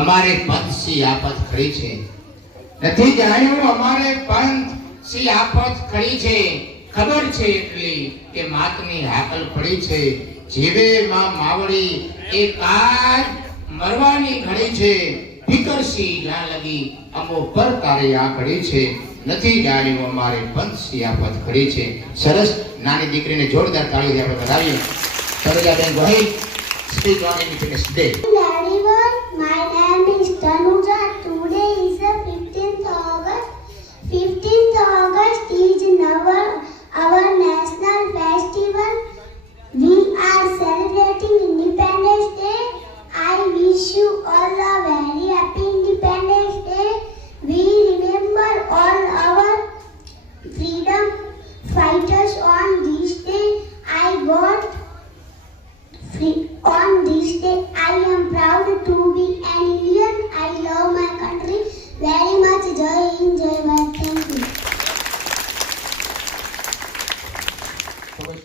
અમારે પંથ સી આફત ખડી છે, નથી જાણ્યું અમારે પંથ સી આફત ખડી છે, ખબર છે એટલી કે માતની હાકલ પડી છે, જીવે માં માવડી એ કાજ મરવાની ઘડી છે, ફિકરસી જ્યાં લગી અમો પર તારે આ ઘડી છે, નથી જાણ્યું અમારે પંથ સી આફત ખડી છે. સરસ, નાની દીકરીને જોરદાર તાળીથી આપણે વધાવીએ. Sarojaben Gohil, speak on Independence Day. Everyone, my name is Tanuja. Today is the 15th August. 15th August is our national festival. We are celebrating Independence Day. I wish you all a very happy Independence Day. We remember all our freedom fighters on this day. On this day, I am proud to be an Indian. I love my country very much. Jai Hind, Jai Bharat. Thank you.